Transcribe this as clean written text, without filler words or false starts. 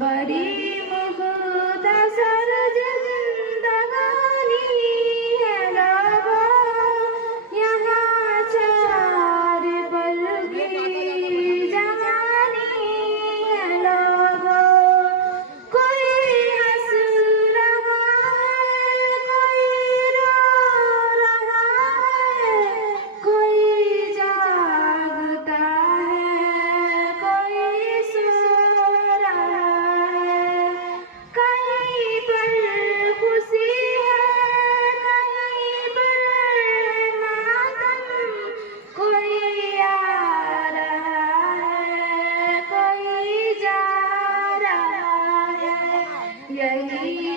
बड़ी मुख्तसर जिंदगानी है लोगों, यहाँ 4 पल की जवानी है लोगों। कोई हंस रहा है, कोई रो रहा है, कोई जागता है, कोई सो रहा है। कहीं पर खुशी है, कहीं पर मातम, कोई आ रहा है, कोई जा रहा है। यही